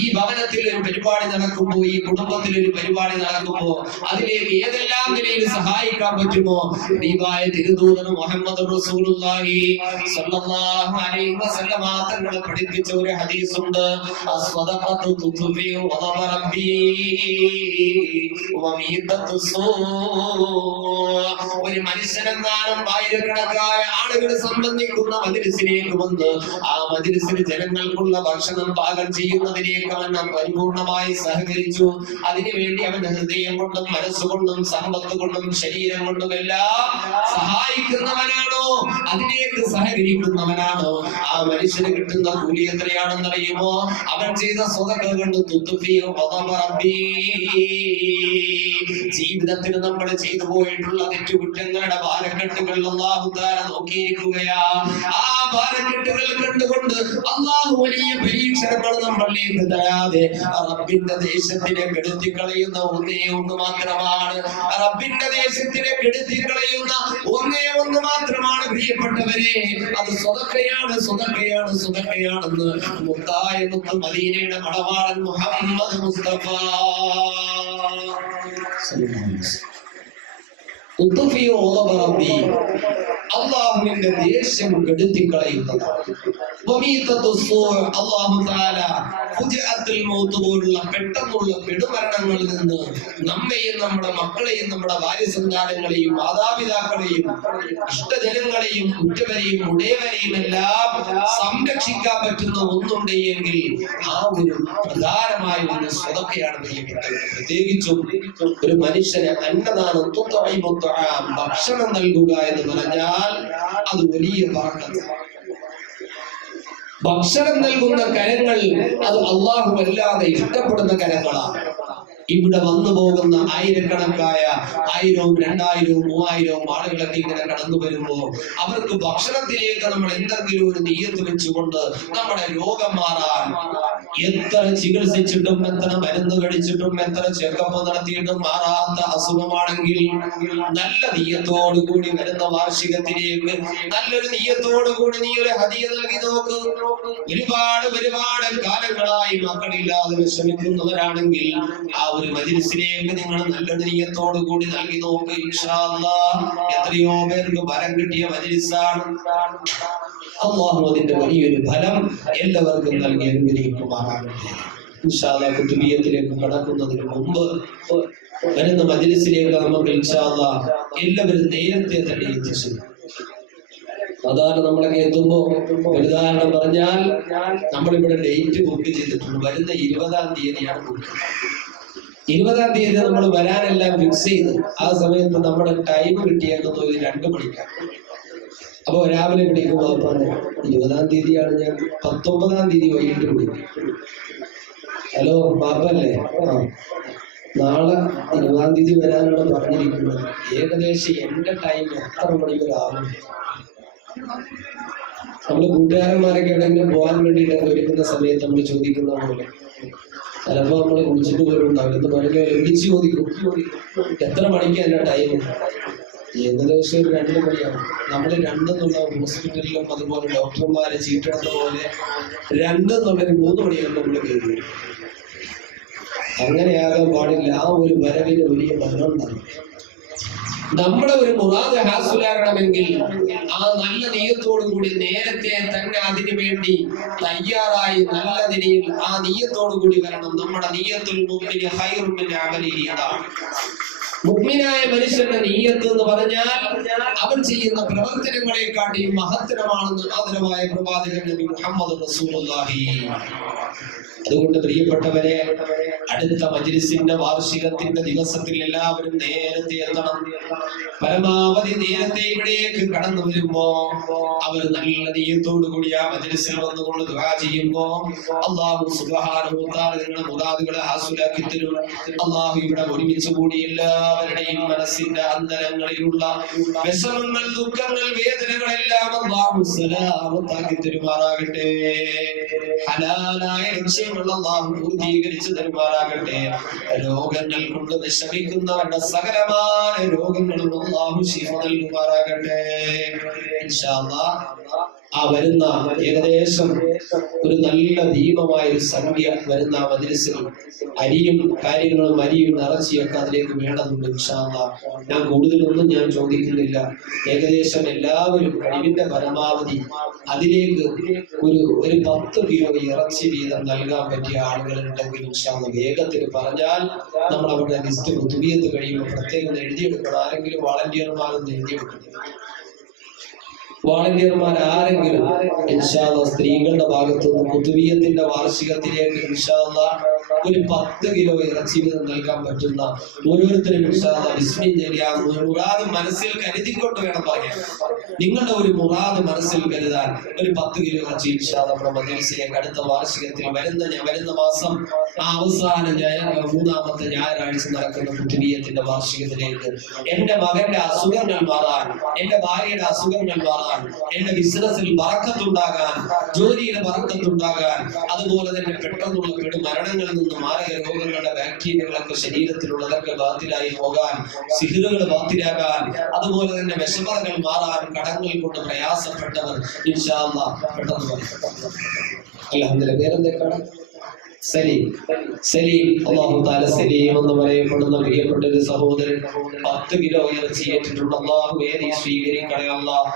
ഈ ഭവനത്തിൽ ഒരു പരിപാടി നടക്കുമ്പോ, ഈ കുടുംബത്തിൽ ഒരു പരിപാടി നടക്കുമ്പോ അതിലേക്ക് ഏതെല്ലാം നിലയിൽ സഹായിക്കാൻ പറ്റുമോ ദീപായ തിരുദൂതൻ മുഹമ്മദ് റസൂലുള്ളാഹി സ്വല്ലല്ലാഹു അലൈഹി വസല്ലം തങ്ങളെ പഠിപ്പിച്ച ഒരു ഹദീസുണ്ട്. ഒരു മനുഷ്യനെന്നാലും ആയിരക്കണക്കായ ആളുകൾ സംബന്ധിക്കുന്ന മജ്‌ലിസിലേക്ക് വന്ന് ആ മജ്‌ലിസിൽ ജനങ്ങൾക്കുള്ള ഭക്ഷണം പാകം ചെയ്യുന്നതിലേക്ക് അവൻ പരിപൂർണമായി സഹകരിച്ചു. അതിനുവേണ്ടി അവന്റെ ഹൃദയം കൊണ്ടും മനസ്സുകൊണ്ടും സമ്പത്ത് കൊണ്ടും ശരീരം കൊണ്ടും എല്ലാം സഹായിക്കുന്നവനാണോ, അതിലേക്ക് സഹകരിക്കുന്നവനാണോ, ആ മനുഷ്യന് കിട്ടുന്ന കൂലി എത്രയാണെന്നറിയുമോ? അവൻ ചെയ്ത സ്വതക്ക കൊണ്ട് ജീവിതത്തിൽ നമ്മൾ ചെയ്തു പോയിട്ടുള്ള തെറ്റുകുറ്റങ്ങളുടെ ഭാരക്കെട്ടുകൾ അല്ലാഹു തആല നോക്കിയിരിക്കുകയാ. ആ ഭാരക്കെട്ടുകൾ കണ്ടുകൊണ്ട് അല്ലാഹു വലിയ പരീക്ഷണങ്ങൾ നമ്മളിലേക്ക് തരാതെ റബ്ബിന്റെ ദേശത്തിനെ കെടുത്തിക്കളയുന്ന ഒന്നേ ഒന്ന് മാത്രമാണ്. റബ്ബിന്റെ ദേശത്തിനെ കെടുത്തിക്കളയുന്ന ഒന്നേ ഒന്ന് മാത്രമാണ് പ്രിയപ്പെട്ടവരെ. അത് സ്വതക്കയാണെന്ന് മുത്തായ മദീനയുടെ മണവാളൻ മുഹമ്മദ് മുസ്തഫ അള്ളാഹുവിന്റെ ദേഷ്യം കെടുത്തിക്കളയുന്നത്. പോലുള്ള പെട്ടെന്നുള്ള പെടുമരണങ്ങളിൽ നിന്ന് നമ്മെയും നമ്മുടെ മക്കളെയും നമ്മുടെ ഭാര്യസന്താനങ്ങളെയും മാതാപിതാക്കളെയും ഇഷ്ടജനങ്ങളെയും ഉറ്റവരെയും ഉടയവരെയും എല്ലാം സംരക്ഷിക്കാൻ പറ്റുന്ന ഒന്നുണ്ട് എങ്കിൽ ആ ഒരു പ്രധാനമായ ഒരു സ്വതക്കയാണ് പ്രിയപ്പെട്ടത്. പ്രത്യേകിച്ചും ഒരു മനുഷ്യന് അന്നദാനം ഭക്ഷണം നൽകുക എന്ന് പറഞ്ഞാൽ അത് വലിയ ബർക്കത്ത്. ഭക്ഷണം നൽകുന്ന കരങ്ങൾ അത് അല്ലാഹു വല്ലാതെ ഇഷ്ടപ്പെടുന്ന കരങ്ങളാണ്. ഇവിടെ വന്നു പോകുന്ന ആയിരക്കണക്കായ 1000, 2000, 3000 ആളുകളൊക്കെ ഇങ്ങനെ കടന്നു വരുമ്പോൾ അവർക്ക് ഭക്ഷണത്തിലേക്ക് നമ്മൾ എന്തെങ്കിലും ഒരു നിയ്യത്ത് വെച്ചുകൊണ്ട് നമ്മുടെ രോഗം മാറാൻ എത്ര ചികിത്സിച്ചിട്ടും എത്ര മരുന്ന് കഴിച്ചിട്ടും എത്ര ചെക്കപ്പ് നടത്തിയിട്ടും മാറാത്ത അസുഖമാണെങ്കിൽ നല്ല നിയ്യത്തോടു കൂടി വരുന്ന വാർഷികത്തിലേക്ക് നല്ലൊരു നിയ്യത്തോടു കൂടി നീ ഒരു ഹദിയ നൽകി നോക്ക്. ഒരുപാട് കാലങ്ങളായി മക്കളില്ലാതെ വിഷമിക്കുന്നവരാണെങ്കിൽ ആ ഒരു മജ്‌ലിസിലേക്ക് നിങ്ങൾ നല്ലൊരു നിയ്യത്തോടു കൂടി നൽകി നോക്ക്. ഇൻഷാ അല്ലാഹ് എത്രയോ പേർക്ക് ഫലം കിട്ടിയ മജ്‌ലിസാണ്. അല്ലാഹു അതിന്റെ വലിയൊരു ഫലം എല്ലാവർക്കും നൽകി അനുഗ്രഹിക്കുമാറാകട്ടെ. ഇൻഷാ അല്ലാഹ് കുതുബിയത്തിലേക്ക് കടക്കുന്നതിന് മുമ്പ് വരുന്ന മജ്‌ലിസിലേക്ക് നമുക്ക് ഇൻഷാ അല്ലാഹ് എല്ലാവരും നേരത്തെ തന്നെ എത്തിച്ചു. സാധാരണ നമ്മളൊക്കെ എത്തുമ്പോ ഉദാഹരണം പറഞ്ഞാൽ നമ്മളിവിടെ ഡേറ്റ് ബുക്ക് ചെയ്തിട്ടുണ്ട്. വരുന്ന 20-ാം തീയതിയാണ് ബുക്ക്. 20-ാം തീയതി നമ്മൾ വരാനെല്ലാം ഫിക്സ് ചെയ്ത് ആ സമയത്ത് നമ്മുടെ ടൈം കിട്ടിയേക്കുന്നത് ഒരു 2 മണിക്കാണ്. അപ്പൊ രാവിലെ വിളിക്കുമ്പോൾ പറഞ്ഞു 20-ാം തീയതിയാണ്, ഞാൻ 19-ാം തീയതി വൈകിട്ട് വിളിക്കും. ഹലോ ബാബല്ലേ, നാളെ 20-ാം തീയതി വരാനാണ് പറഞ്ഞിരിക്കുന്നത്. ഏകദേശം എന്റെ ടൈം എത്ര മണിക്കൂറാകും? നമ്മള് കൂട്ടുകാരന്മാരൊക്കെ എവിടെയെങ്കിലും പോകാൻ വേണ്ടിയിട്ടൊക്കെ ഒരുക്കുന്ന സമയത്ത് നമ്മൾ ചോദിക്കുന്ന പോലെ ചിലപ്പോ നമ്മള് വിളിച്ചിട്ട് പോയിട്ടുണ്ടാവും. എന്ന് പറയുമ്പോൾ വിളിച്ച് ചോദിക്കും എത്ര മണിക്കാ എന്റെ ടൈം? ഏകദേശം ഒരു 2 മണിയാവും. നമ്മൾ 2 എന്നുള്ള ഹോസ്പിറ്റലിലും അതുപോലെ ഡോക്ടർമാരെ ചീട്ടെടുത്ത പോലെ 2 എന്നുള്ളൊരു 3 മണിയാകുമ്പോൾ നമ്മൾ കയറി. അങ്ങനെയാകാൻ പാടില്ല. ആ ഒരു വരവിന് വലിയ ഫലം ഉണ്ടാകും. നമ്മുടെ ഒരു മുറാദ് ഹാസിലാകണമെങ്കിൽ ആ നല്ല നിയ്യത്തോടു കൂടി നേരത്തെ തന്നെ അതിനു വേണ്ടി തയ്യാറായി നല്ല നിലയിൽ ആ നിയ്യത്തോടു കൂടി വരണം. നമ്മുടെ നിയ്യത്തുൽ മുഅ്മിനി ഖൈറുൻ മിൻ അമലിഹി. അതാണ് മുഅ്മിനായ മനുഷ്യന്റെ നിയ്യത്ത് എന്ന് പറഞ്ഞാൽ അവൻ ചെയ്യുന്ന പ്രവർത്തനങ്ങളെക്കാട്ടി മഹത്തരമാണെന്ന് ആദരവായ പ്രവാചകൻ നബി മുഹമ്മദ് റസൂലുള്ളാഹി. അതുകൊണ്ട് പ്രിയപ്പെട്ടവരെ, അടുത്ത മജ്‌ലിസിന്റെ വാർഷികത്തിന്റെ ദിവസത്തിൽ എല്ലാവരും നേരത്തെ എത്തണം. പരമാവധി നേരത്തെ ഇവിടേക്ക് കടന്നു വരുമ്പോ അവർ നല്ല നിയ്യത്തോടു കൂടി ആ മജ്‌ലിസിൽ വന്നുകൊണ്ട് ദുആ ചെയ്യുമ്പോ അല്ലാഹു സുബ്ഹാനഹു വ തആല നിങ്ങളുടെ മുറാദുകളെ ഹാസിലാക്കി തരും. അല്ലാഹു ഇവിടെ ഒരുമിച്ച് കൂടി എല്ലാവരുടെയും മനസ്സിന്റെ അന്തരങ്ങളിലുള്ള വിഷമങ്ങൾ, ദുഃഖങ്ങൾ, വേദനകളെല്ലാം അല്ലാഹു സലാമത്താക്കി തരുമാറാകട്ടെ. ഹലാലായ ലക്ഷ്യങ്ങൾ അല്ലാഹു പൂർത്തീകരിച്ചു തരുമാറാകട്ടെ. രോഗങ്ങൾ കൊണ്ട് വിഷമിക്കുന്നവരുടെ സകലമായ രോഗങ്ങളും അല്ലാഹു ശിഫ നൽകുമാറാകട്ടെ. ഇൻഷാ അല്ലാഹ് ആ വരുന്ന ഏകദേശം ഒരു നല്ല ഭീമമായ ഒരു സംഖ്യ വരുന്ന മജ്‌ലിസിൽ അരിയും കാര്യങ്ങളും അരിയും ഇറച്ചിയൊക്കെ അതിലേക്ക് വേണ്ടതുണ്ട്. ഇൻഷാ അല്ലാഹ് ഞാൻ കൂടുതലൊന്നും ഞാൻ ചോദിക്കുന്നില്ല. ഏകദേശം എല്ലാവരും കഴിവിന്റെ പരമാവധി അതിലേക്ക് ഒരു 10 കിലോ ഇറച്ചി വീതം നൽകാൻ പറ്റിയ ആളുകളുണ്ടെങ്കിൽ ഇൻഷാ അല്ലാഹ് വേഗത്തിൽ പറഞ്ഞാൽ നമ്മൾ അവിടെ ലിസ്റ്റ് കുതുബിയത്ത് കഴിയുമ്പോൾ പ്രത്യേകം എഴുതിയെടുക്കണം. ആരെങ്കിലും വാളണ്ടിയർമാരൊന്ന് എഴുതിയെടുക്കണം. വാളണ്ടിയർമാർ ആരെങ്കിലും ഇൻഷാ അല്ലാഹ് സ്ത്രീകളുടെ ഭാഗത്തുനിന്ന് കുതുബിയത്തിന്റെ വാർഷികത്തിലേക്ക് ഇൻഷാ അല്ലാഹ് ഒരു 10 കിലോ ഇറച്ചി വീതം നൽകാൻ പറ്റുന്ന ഓരോരുത്തരും ഇൻഷാ അല്ലാഹ് ബിസ്മില്ലാ ഒരു മുറാദ് മനസ്സിൽ കരുതിക്കൊണ്ട് വേണം പറയാൻ. നിങ്ങളുടെ ഒരു മുറാദ് മനസ്സിൽ കരുതാൻ ഒരു 10 കിലോ ഇറച്ചി ഇൻഷാ അല്ലാഹ് നമ്മുടെ മജ്‌ലിസിലേക്ക് അടുത്ത വാർഷികത്തിൽ വരുന്ന മാസം അവസാന 3-ാമത്തെ ഞായറാഴ്ച നടക്കുന്ന കുതുബിയത്തിന്റെ വാർഷികത്തിലേക്ക് എന്റെ മകന്റെ അസുഖങ്ങൾ മാറാൻ, എന്റെ ഭാര്യയുടെ അസുഖങ്ങൾ മാറാൻ, എന്റെ ബിസിനസ്സിൽ ബറക്കത്തുണ്ടാകാൻ, ജോലിയിൽ ബറക്കത്തുണ്ടാകാൻ, അതുപോലെ തന്നെ പെട്ടെന്നുള്ള മരണങ്ങളിൽ നിന്ന് മാരക രോഗങ്ങളുടെ ബാക്ടീരിയകളൊക്കെ ശരീരത്തിലുള്ളതൊക്കെ ബാത്തിലായി പോകാൻ, സിഹ്റുകൾ ബാത്തിലാകാൻ, അതുപോലെ തന്നെ വിഷമതകൾ മാറാൻ, കടങ്ങൾ കൊണ്ട് പ്രയാസപ്പെട്ടവർ ഇൻഷാ അല്ലാഹ് പെട്ടെന്ന് അൽഹംദുലില്ലാഹ് പേരെന്തൊക്കെയാണ്? സലീം. അല്ലാഹു തആല സലീം എന്ന് പറയപ്പെടുന്ന പ്രിയപ്പെട്ട ഒരു സഹോദരൻ 10 കിലോ ഇറച്ചി ഏറ്റിട്ടുണ്ട്. അല്ലാഹുവേ നീ സ്വീകരിക്കണേ അല്ലാഹ്.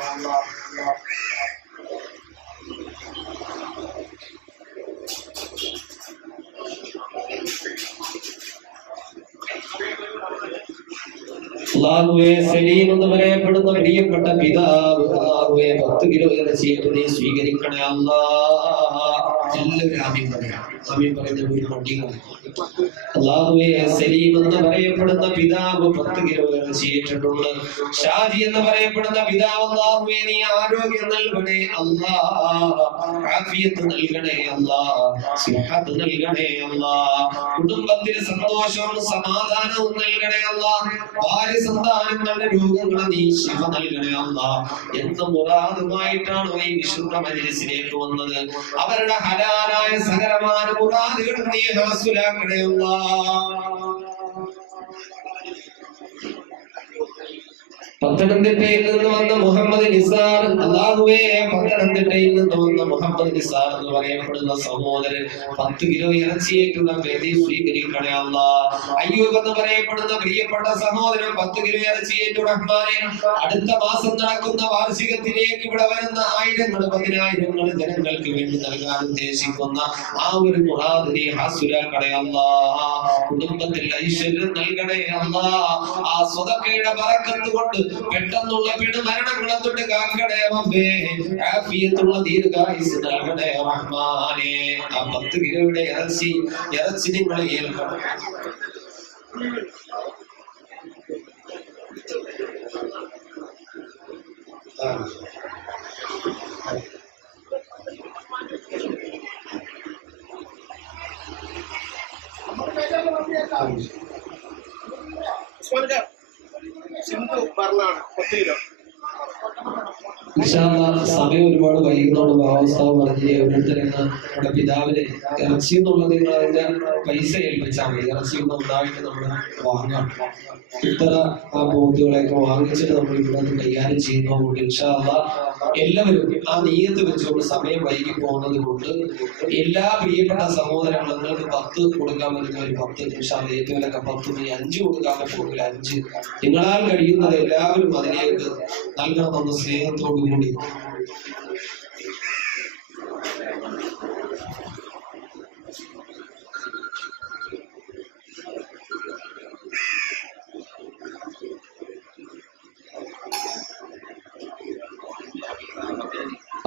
അല്ലാഹുവേ സലീം എന്ന് പറയപ്പെടുന്ന പ്രിയപ്പെട്ട പിതാവ് അല്ലാഹുവേ 10 കിലോ ഇറച്ചിയേറ്റ് നീ സ്വീകരിക്കണേ അല്ലാഹ്. എല്ലാവരും ആമീൻ പറയാം. ആമീൻ പറയുന്ന ഒരു പട്ടിക. അല്ലാഹുവേ സലീം എന്ന് പറയപ്പെടുന്ന പിതാവ് 10 കിലോ ചെയ്തിട്ടുണ്ട്. ഷാജി എന്ന് പറയപ്പെടുന്ന പിതാവ് അല്ലാഹുവേ നീ ആരോഗ്യം നൽകണേ അല്ലാ, ആഫിയത്ത് നൽകണേ അല്ലാ, സിഹത്ത് നൽകണേ അല്ലാ, കുടുംബത്തിൽ സന്തോഷവും സമാധാനവും നൽകണേ അല്ലാ, ഭാര്യ സന്താനങ്ങളുടെ രോഗങ്ങളെ നീ ശിഫ നൽകണേ അല്ലാ. എന്ത് മുറാദുമായിട്ടാണോ ഈ വിശുദ്ധ മജ്‌ലിസിലേക്ക് വന്നത് അവരുടെ ഹലാലായ സകലമായ മുറാദുകൾ നീ ഹാസിലാക്കണേ അല്ലാ. പത്തനംതിട്ടയിൽ നിന്ന് വന്ന മുഹമ്മദ് നിസാർ, അല്ലാഹുവേ പത്തനംതിട്ടയിൽ നിന്ന് വന്ന മുഹമ്മദ് നിസാർ എന്ന് പറയപ്പെടുന്ന സഹോദരൻ 10 കിലോ ഇറച്ചിയേക്കുള്ള വേദി സ്വീകരിക്കണേ അല്ലാ. അയ്യൂബ് എന്ന് പറയപ്പെടുന്ന പ്രിയപ്പെട്ട സഹോദരൻ 10 കിലോ ഇറച്ചിയേറ്റു റഹ്മാനെ. അടുത്ത മാസം നടക്കുന്ന വാർഷികത്തിലേക്ക് ഇവിടെ വരുന്ന ആയിരങ്ങൾ പതിനായിരങ്ങൾ ജനങ്ങൾക്ക് വേണ്ടി നൽകാൻ ഉദ്ദേശിക്കുന്ന ആ ഒരു മുറാദിനെ ഹാസിലാക്കണേ അല്ലാ. കുടുംബത്തിൽ ഐശ്വര്യം നൽകണേ അല്ലാ. ആ സ്വതക്കയുടെ ബറക്കത്ത് കൊണ്ട് പെട്ടെന്നുള്ള മരണങ്ങളെ തൊട്ട് കാക്കണേ റബ്ബേ. ആഫിയത്തുള്ള ദീർഘായുസ്സ് നൽകണേ റഹ്മാനേ. ആ 10 കിലോയുടെ ഇറച്ചി നിങ്ങൾ ഏൽക്കണം. സമയം ഒരുപാട് വൈകുന്നോണ്ട് ഭാവസ്ഥാവ് പറഞ്ഞ് ഓരോരുത്തരെന്ന് നമ്മുടെ പിതാവിന് ഇറച്ചി എന്നുള്ളത് അതിന്റെ പൈസ ഏൽപ്പിച്ചാൽ മതി. ഇറച്ചി നന്നായിട്ട് നമ്മൾ വാങ്ങാം. ഇത്ര ആ ബോധ്യങ്ങളെയൊക്കെ വാങ്ങിച്ചിട്ട് നമ്മൾ ഇവിടെ കൈകാര്യം ചെയ്യുന്നതുകൊണ്ട് ഇൻഷാല്ലാ എല്ലാവരും ആ നീയത്ത് വെച്ചുകൊണ്ട് സമയം വൈകി പോകുന്നത് കൊണ്ട് എല്ലാ പ്രിയപ്പെട്ട സഹോദരങ്ങൾക്ക് 10 കൊടുക്കാൻ പറ്റുന്ന ഒരു 10 ഇൻഷാല്ലാ ഏറ്റവുമൊക്കെ 10 5 കൊടുക്കാൻ പറ്റുമെങ്കിൽ 5 നിങ്ങളാൽ കഴിയുന്നത് എല്ലാവരും അതിലേക്ക് നൽകണമെന്ന സ്നേഹത്തോടു കൂടി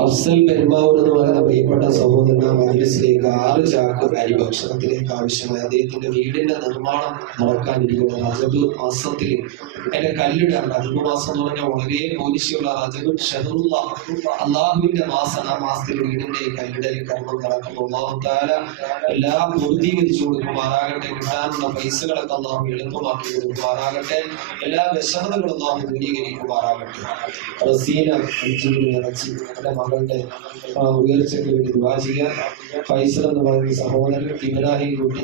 അഫ്സൽ പെരുമാവൂർ എന്ന് പറയുന്ന പ്രിയപ്പെട്ട സഹോദരൻ മജ്‌ലിസിലേക്ക് 6 ചാക്ക് അരി ഭക്ഷണത്തിലേക്ക് ആവശ്യമായ അദ്ദേഹത്തിന്റെ വീടിന്റെ നിർമ്മാണം നടക്കാനിരിക്കുന്ന റജബ് മാസത്തിൽ അതിന്റെ കല്ലിടാണ്. റജബ് മാസം എന്ന് പറഞ്ഞാൽ വളരെ പോലിശിയുള്ള റജബ് ഷഹറുള്ള അള്ളാഹുവിന്റെ മാസം. ആ മാസത്തിൽ വീടിന്റെ കല്ലിടൽ കർമ്മം നടക്കുന്നു. അല്ലാഹു തആല എല്ലാം പൂർത്തീകരിച്ചു കൊടുക്കുമാറാകട്ടെ. കിട്ടാനുള്ള പൈസകളൊക്കെ അള്ളാഹു എളുപ്പമാക്കി കൊടുക്കുമാറാകട്ടെ. എല്ലാ വിഷമതകളും അള്ളാഹു ദൂരീകരിക്കുമാറാകട്ടെ. റസീന ഇറച്ചി മകളുടെ ഉയർച്ചയ്ക്ക് വേണ്ടി ദുആ ചെയ്യാൻ. ഫൈസൽ എന്ന് പറയുന്ന സഹോദരൻ, ഇബ്രാഹിം കുട്ടി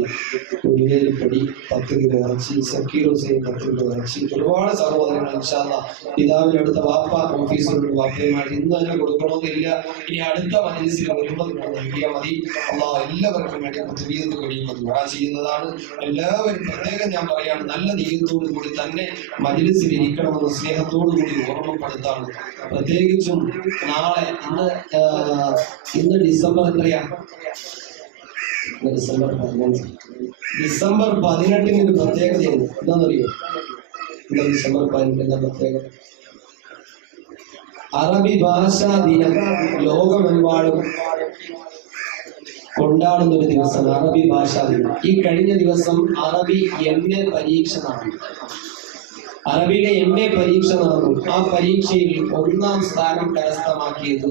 ഉരുവേലിപ്പടി 10 കിലോ ഇറച്ചി, സക്കീർ ഹുസൈൻ 10 കിലോ ഇറച്ചി, ഒരുപാട് സഹോദരങ്ങൾ ഇൻഷാല്ലാ പിതാവിനടുത്ത വാപ്പ ഓഫീസിലുള്ള വാപ്പയുമായിട്ട് ഇന്ന് തന്നെ കൊടുക്കണമെന്നില്ല. ഇനി അടുത്ത മജ്‌ലിസിൽ വരുമ്പോൾ നൽകിയാൽ മതി. അള്ളാഹു എല്ലാവർക്കും വേണ്ടി തൗഫീഖ് കഴിയുമ്പോൾ ദുആ ചെയ്യുന്നതാണ്. എല്ലാവരും പ്രത്യേകം ഞാൻ പറയാണ്, നല്ല നീയത്തോടു കൂടി തന്നെ മജ്‌ലിസിൽ ഇരിക്കണമെന്ന് സ്നേഹത്തോടു കൂടി ഓർമ്മപ്പെടുത്താണ്. പ്രത്യേകിച്ചും നാളെ ഇന്ന് ഡിസംബർ എത്രയാ? ഡിസംബർ 18 ഒരു പ്രത്യേകതയുണ്ട്. എന്താണെന്നറിയോ? ഇന്ന് ഡിസംബർ 18 പ്രത്യേകത അറബി ഭാഷാ ദിനം ലോകമെമ്പാടും കൊണ്ടാടുന്ന ഒരു ദിവസം അറബി ഭാഷാ ദിനം. ഈ കഴിഞ്ഞ ദിവസം അറബി MA പരീക്ഷ നടന്നു. അറബിയിലെ MA പരീക്ഷ നടന്നു. ആ പരീക്ഷയിൽ 1ാം സ്ഥാനം കരസ്ഥമാക്കിയത്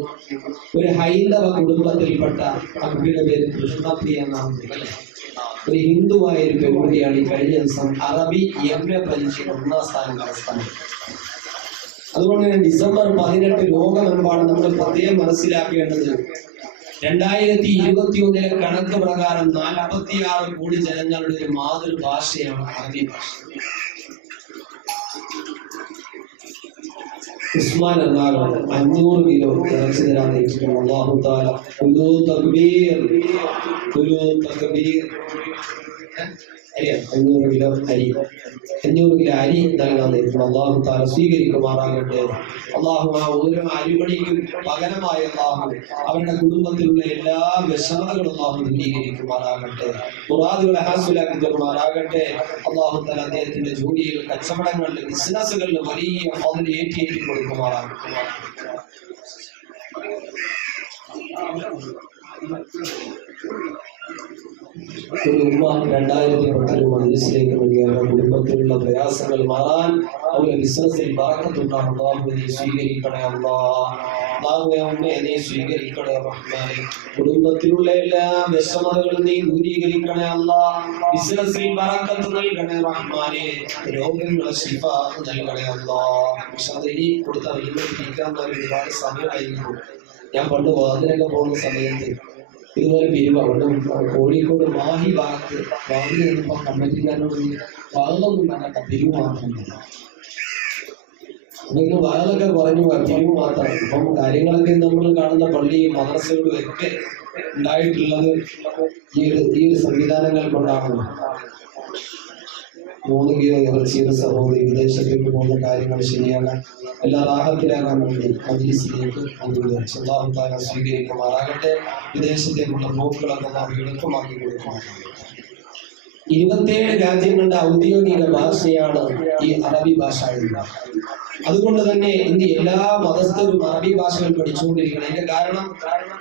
ഒരു ഹൈന്ദവ കുടുംബത്തിൽപ്പെട്ട അറബിയുടെ പേര് കൃഷ്ണപ്രിയ എന്നാണ്. ഒരു ഹിന്ദുവായ ഒരു പെൺകുട്ടിയാണ് ഈ കഴിഞ്ഞ ദിവസം അറബി MA പരീക്ഷയിൽ 1ാം സ്ഥാനം കരസ്ഥമാക്കിയത്. അതുകൊണ്ട് തന്നെ ഡിസംബർ 18 ലോകമെമ്പാടും നമ്മൾ പ്രത്യേകം മനസ്സിലാക്കേണ്ടത് 2021 കണക്ക് പ്രകാരം 46 കോടി ജനങ്ങളുടെ ഒരു മാതൃഭാഷയാണ് അറബി ഭാഷ. ഉസ്മാൻ എന്നാണ് 500 കിലോ ഇറച്ചി തരാൻ ഏറ്റിട്ടുണ്ട്. അല്ലാഹു തആല തക്ബീർ 500 കിലോ അരി 500 കിലോ അരി നൽകാൻ ഏറ്റിട്ടുണ്ട്. അല്ലാഹു തആല സ്വീകരിക്കുമാറാകട്ടെ. അല്ലാഹു ആ ഓരോ അരിമണിക്കും പകരമായ അല്ലാഹു അവരുടെ കുടുംബത്തിലുള്ള എല്ലാ വിഷമതകളും അല്ലാഹു ദൂരീകരിക്കുമാറാകട്ടെ. മുറാദുകളെ ഹാസിലാക്കി തരുമാറാകട്ടെ. അല്ലാഹു തആല അദ്ദേഹത്തിന്റെ ജോലിയിൽ, കച്ചവടങ്ങളിൽ, ബിസിനസ്സുകളിൽ വലിയ ഫضل ഏറ്റി കൊടുക്കുമാറാകട്ടെ. ഒരു ഉമ്മ 2010 മജ്‌ലിസിലേക്ക് വേണ്ടി അവരുടെ കുടുംബത്തിലുള്ള പ്രയാസങ്ങൾ മാറാൻ അവരുടെ ബിസിനസ്സിൽ ബറക്കത്തുണ്ടാണ്. അല്ലാഹുവേ നീ സ്വീകരിക്കണേ അല്ലാഹ്. അല്ലാഹുവേ അമ്മയെ നീ സ്വീകരിക്കണേ റഹ്മാനേ. കുടുംബത്തിലുള്ള എല്ലാ വിഷമതകളും നീ ദൂരീകരിക്കണേ അല്ലാഹ്. ബിസിനസ്സിൽ ബറക്കത്ത് നൽകണേ റഹ്മാനേ. രോഗങ്ങളെ ശിഫ നൽകണേ അല്ലാഹ്. ഇനി കൊടുത്ത ഇരിക്കാൻ ഒരുപാട് സമയമായിരുന്നു. ഞാൻ പണ്ട് വാതിലൊക്കെ പോകുന്ന സമയത്ത് ഇതുപോലെ പിരിവ് കോഴിക്കോട് മാഹി ഭാഗത്ത് വാങ്ങി നിന്നപ്പോ കമ്മിറ്റിക്കാരോട് വള്ളമൊന്നും വേണ്ട, പിരിവ് മാത്രമല്ല. നിങ്ങൾ വയലൊക്കെ കുറഞ്ഞു പിരിവ് മാത്രം. ഇപ്പം കാര്യങ്ങളൊക്കെ നമ്മൾ കാണുന്ന പള്ളിയും മദ്രസകളും ഒക്കെ ഉണ്ടായിട്ടുള്ളത് ഈ ഒരു സംവിധാനങ്ങൾ കൊണ്ടാണല്ലോ. 3 കിലോ ഇറച്ചിയുടെ സഹോദരി വിദേശത്തേക്ക് പോകുന്ന കാര്യങ്ങൾ ശരിയാകാൻ എല്ലാ റാഹത്തിലാകാൻ വേണ്ടി മജ്‌ലിസിലേക്ക് അല്ലാഹു സ്വീകരിക്കുമാറാകട്ടെ. വിദേശത്തേക്കുള്ള പോക്കുകളൊക്കെ നാം എളുപ്പമാക്കി കൊടുക്കുമാറാകട്ടെ. 27 രാജ്യങ്ങളുടെ ഔദ്യോഗിക ഭാഷയാണ് ഈ അറബി ഭാഷ എന്നത്. അതുകൊണ്ട് തന്നെ ഇന്ന് എല്ലാ മതസ്ഥരും അറബി ഭാഷകൾ പഠിച്ചുകൊണ്ടിരിക്കണം. അതിന്റെ കാരണം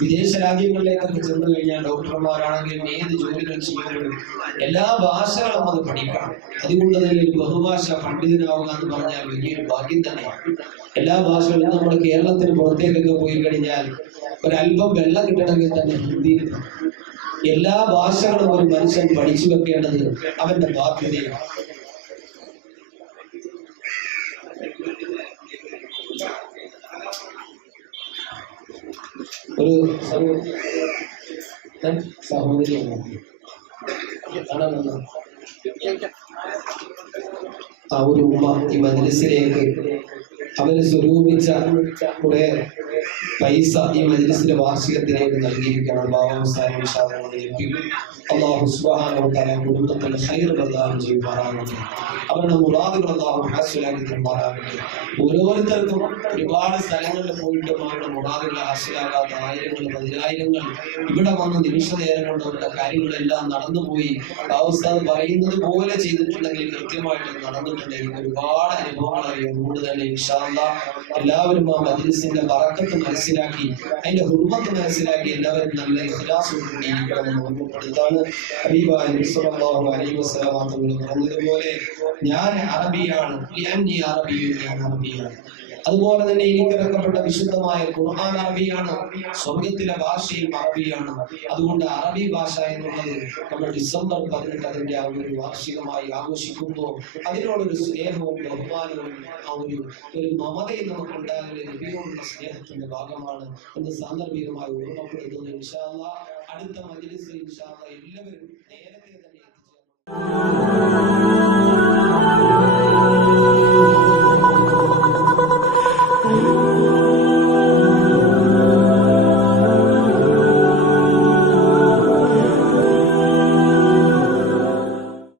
വിദേശ രാജ്യങ്ങളിലേക്കൊക്കെ ചെന്ന് കഴിഞ്ഞാൽ ഡോക്ടർമാരാണെങ്കിലും ഏത് ജോലികൾ ചെയ്യുമ്പോഴും എല്ലാ ഭാഷകളും അത് പഠിക്കണം. അതുകൊണ്ട് തന്നെ ഒരു ബഹുഭാഷ പണ്ഡിതനാവുക എന്ന് പറഞ്ഞാൽ വലിയൊരു ഭാഗ്യം തന്നെയാണ്. എല്ലാ ഭാഷകളും നമ്മുടെ കേരളത്തിന് പുറത്തേക്കൊക്കെ പോയി കഴിഞ്ഞാൽ ഒരല്പം വെള്ളം കിട്ടണമെങ്കിൽ തന്നെ ഹിന്ദിയിൽ എല്ലാ ഭാഷകളും ഒരു മനുഷ്യൻ പഠിച്ചു വെക്കേണ്ടത് അവന്റെ ബാധ്യതയാണ്. ഒരു സഹോദരിയാണ് ആ ഒരു ഉമ്മ ഈ മജ്‌ലിസിലേക്ക് അവന് സ്വരൂപിച്ച കുറെ പൈസ ഈ മജ്‌ലിസിന്റെ വാർഷികത്തിലേക്ക് നൽകിയിരിക്കണം. അല്ലാഹു സുബ്ഹാനഹു വ തആല കുടുംബത്തിൽ ഖൈർ പ്രദാനം ചെയ്യുമാറാകട്ടെ. അവരുടെ മുറാദുകൾ അല്ലാഹു ഹാസിലാക്കി തരുമാറാകട്ടെ. ഓരോരുത്തർക്കും ഒരുപാട് സ്ഥലങ്ങളിൽ പോയിട്ട് അവരുടെ മുറാദുകൾ ഹാസിലാകാത്ത ആയിരങ്ങൾ പതിനായിരങ്ങൾ ഇവിടെ വന്ന നിമിഷ നേരം കൊണ്ട് അവരുടെ കാര്യങ്ങളെല്ലാം നടന്നുപോയി. ഉസ്താദ് പറയുന്നത് പോലെ ചെയ്തിട്ടുണ്ടെങ്കിൽ കൃത്യമായിട്ട് നടന്നിട്ടുണ്ടെങ്കിൽ ഒരുപാട് അനുഭവങ്ങൾ അറിയാം. അതുകൊണ്ട് തന്നെ ഇൻഷാ അല്ലാഹ് എല്ലാവരും ആ മജ്‌ലിസിന്റെ ബറക്കത്ത് മനസ്സിലാക്കി അതിന്റെ ഹുർമത്ത് മനസ്സിലാക്കി എല്ലാവരും നല്ല ഇഖ്ലാസോടുകൂടി ഇരിക്കണമെന്ന് ഓർമ്മപ്പെടുത്താണ്. ഹബീബായ നബി സല്ലല്ലാഹു അലൈഹി വസല്ലം തങ്ങൾ പറഞ്ഞതുപോലെ ഞാൻ അറബിയാണ്, ഞാൻ അറബിയാണ്. അതുപോലെ തന്നെ എനിക്ക് ഇറക്കപ്പെട്ട വിശുദ്ധമായ ഖുർആൻ അറബിയാണ്, സ്വർഗത്തിലെ ഭാഷയും അറബിയാണ്. അതുകൊണ്ട് അറബി ഭാഷ എന്നുള്ളത് നമ്മൾ ഡിസംബർ 18 അതിന്റെ ആ ഒരു വാർഷികമായി ആഘോഷിക്കുമ്പോൾ അതിനോടൊരു സ്നേഹവും ബഹുമാനവും ആ ഒരു മമതയും നമുക്ക് ഉണ്ടാകുന്ന നബിയോടുള്ള സ്നേഹത്തിന്റെ ഭാഗമാണ് എന്ന് സാന്ദർഭികമായി ഓർമ്മപ്പെടുത്തുന്നു. ഇൻഷാ അല്ലാഹ് അടുത്ത മജ്‌ലിസിൽ ഇൻഷാ അല്ലാഹ് എല്ലാവരും നേരത്തെ തന്നെ എത്തിച്ചേരണം.